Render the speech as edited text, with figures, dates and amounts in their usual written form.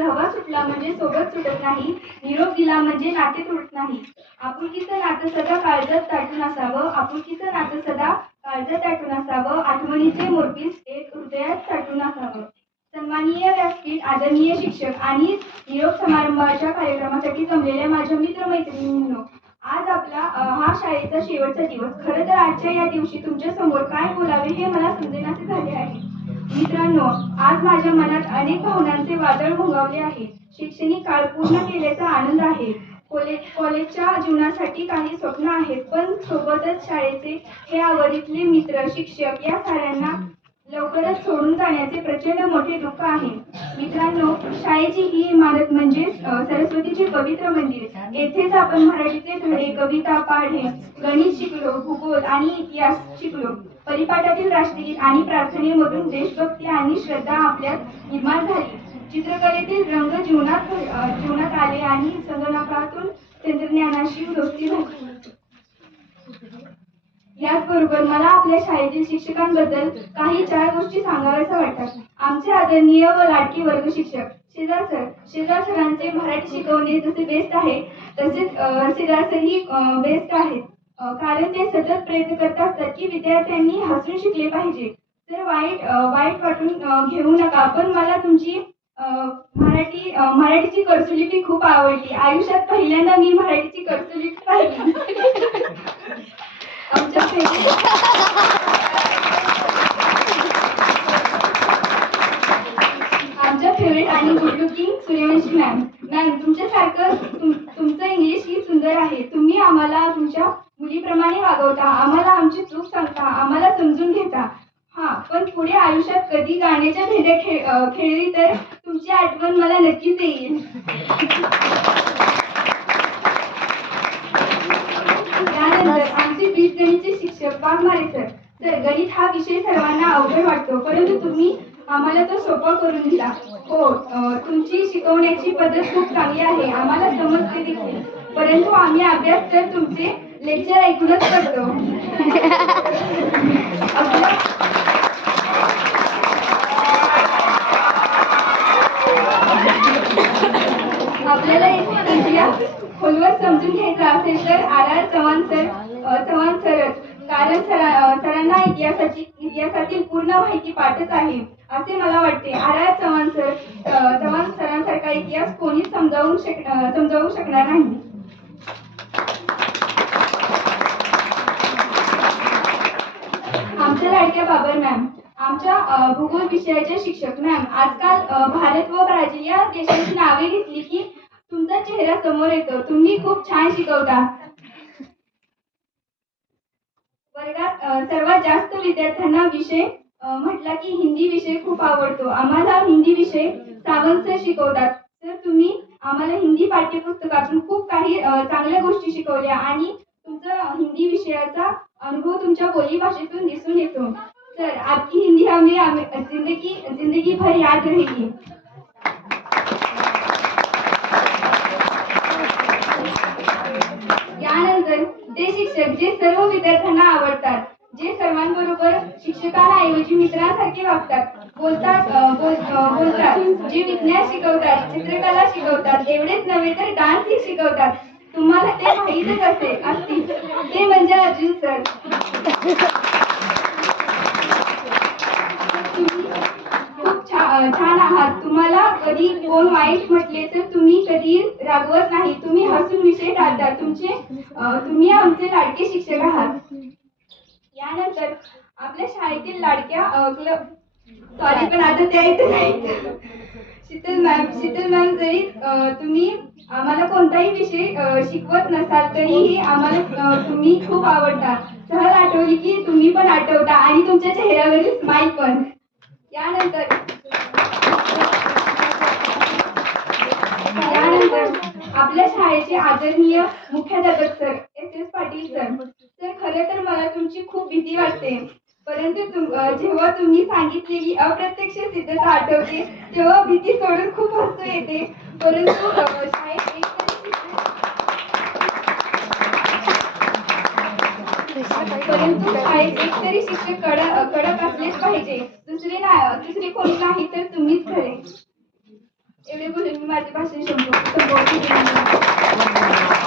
सहवास सुटला म्हणजे सोबत सुटत नाही, निरोप दिला म्हणजे नाते तुटत नाही. आपुलकीचं नातं सदा काळजात दाटून असावं, आपुलकीचं नातं सदा काळजात दाटून असावं, आठवणीचे मोरपीस एक हृदयात साठून असावं. सन्माननीय व्यासपीठ, आदरणीय शिक्षक आणि निरोप समारंभाच्या कार्यक्रमासाठी जमलेल्या माझ्या मित्रमैत्रिणींनो, आज आपला हा शाळेचा शेवटचा दिवस. खरं तर आजच्या या दिवशी तुमच्या समोर काय बोलावे हे मला समजेनासे झाले आहे. मित्रांनो, आज माझ्या मनात अनेक भावनांचे वादळ घोंगावले आहे. शैक्षणिक काळ पूर्ण केल्याचा आनंद आहे. कॉलेजच्या जीवनासाठी काही स्वप्न आहेत, पण सोबतच शाळेचे हे आवडीतले मित्र, शिक्षक या साऱ्यांना लवकरच सोडून जाण्याचे प्रचंड मोठे दुःख आहे. मित्रांनो, शाळेची ही इमारत म्हणजे सरस्वतीचे पवित्र मंदिर. येथेच आपण मराठीचे धडे, कविता, पाढे, गणित शिकलो, भूगोल आणि इतिहास शिकलो. परिपाठातील राष्ट्रगीत आणि प्रार्थनेमधून देशभक्ती आणि श्रद्धा आपल्यात निर्माण झाली. चित्रकलेतील रंग जीवनात आले आणि संगणकातून तंत्रज्ञानाशी दोस्ती झाली. याचबरोबर मला आपल्या शाळेतील शिक्षकांबद्दल काही 4 गोष्टी सांगाव्याशा वाटतात. आमचे आदरणीय व लाडके वर्ग शिक्षक शेजार सरांचे मराठी शिकवणे जसे बेस्ट आहे, तसेच शेजार सर ही बेस्ट आहेत. कारण ते सतत प्रयत्न करत असतात की विद्यार्थ्यांनी हसून शिकले पाहिजे. तर वाईट वाटून घेऊ नका, पण मला तुमची मराठीची कर्सलिपी खूप आवडली. आयुष्यात पहिल्यांदा मी मराठीची कर्सलिपी पाहिली. आमच्या फेवरेट आणि गुड लुकिंग सूर्यवंशी मॅम, तुमच्यासारखं तुमचं इंग्लिश ही सुंदर आहे. तुम्ही आम्हाला तुमच्या मुलीप्रमाणे वागवता, आम्हाला आमची चूक सांगता, आम्हाला समजून घेता. पण पुढे आयुष्यात कधी गाण्याच्या भेंड्या खेळली तर तुमची आठवण मला नक्कीच येईल. त्यानंतर आमचे बीजगणितचे शिक्षक वाघमारे सर, गणित हा विषय सर्वांना अवघड वाटतो, परंतु तुम्ही आम्हाला तो सोपा करून दिला. हो, तुमची शिकवण्याची पद्धत खूप चांगली आहे, आम्हाला समजते देखील, परंतु आम्ही अभ्यास तर तुमचे लेक्चर ऐकूनच करतो. आपल्याला इतिहास खोलवर समजून घ्यायचा असेल तर आर चव्हाण सरच, कारण सरांना इतिहासातील पूर्ण माहिती पाठच आहे असे मला वाटते. आर चव्हाण सरांसारखा इतिहास कोणीच समजावू शकणार नाही. आमच्या लाडक्या बाबर मॅम, आमच्या भूगोल विषयाचे शिक्षक मॅम, आजकाल भारत व ब्राझील या देशांची नावे घेतली की तुमचा चेहरा समोर येतो. तुम्ही खूप छान शिकवता. वर्गात सर्वात जास्त विद्यार्थ्यांना विषय म्हटला की हिंदी विषय खूप आवडतो. आम्हाला हिंदी विषय सावंत सर शिकवतात. तर तुम्ही आम्हाला हिंदी पाठ्यपुस्तकातून खूप काही चांगल्या गोष्टी शिकवल्या आणि तुमचा हिंदी विषयाचा अनुभव तुमच्या बोलीभाषेतून दिसून येतो. सर, आपकी हिंदी हमें जिंदगी भर याद रहेगी. यानंतर ते शिक्षक जे सर्व विद्यार्थ्यांना आवडतात, जे सर्वांबरोबर शिक्षकांऐवजी मित्रांसारखे वागतात, बोलतात, जे विज्ञान शिकवतात, चित्रकला शिकवतात, एवढेच नव्हे तर डान्सही शिकवतात. तुम्हाला ते माहीतच असतील, ते म्हणजे अर्जुन सर. खूप छान आहात. तुम्हाला कधी कोण वाईट म्हटले तर तुम्ही कधी रागवत नाही, तुम्ही हसून विषय टाळता. तुम्ही आमचे लाडके शिक्षक आहात. यानंतर आपल्या शाळेतील लाडक्या सॉरी पण आता त्या इथे नाही, शीतल मॅम, जरी तुम्ही आम्हाला कोणताही विषय शिकवत नसाल तरीही आम्हाला तुम्ही खूप आवडता. सहज आठवली की तुम्ही पण आठवता आणि तुमच्या चेहऱ्यावरील स्माईल पण. यानंतर आपल्या शाळेचे आदरणीय मुख्याध्यापक सर एस पाटील सर, खरं तर मला तुमची खूप भीती वाटते, परंतु जेव्हा तुम्ही सांगितलेली अप्रत्यक्ष सिद्धता आठवते तेव्हा भीती सोडून खूप हसू येते. परंतु शाळेत एकतरी शिक्षक कडक असलेच पाहिजे. दुसरे कोणी नाही तर तुम्हीच खरे. एवढे बोलून मी माझे भाषण संपवते.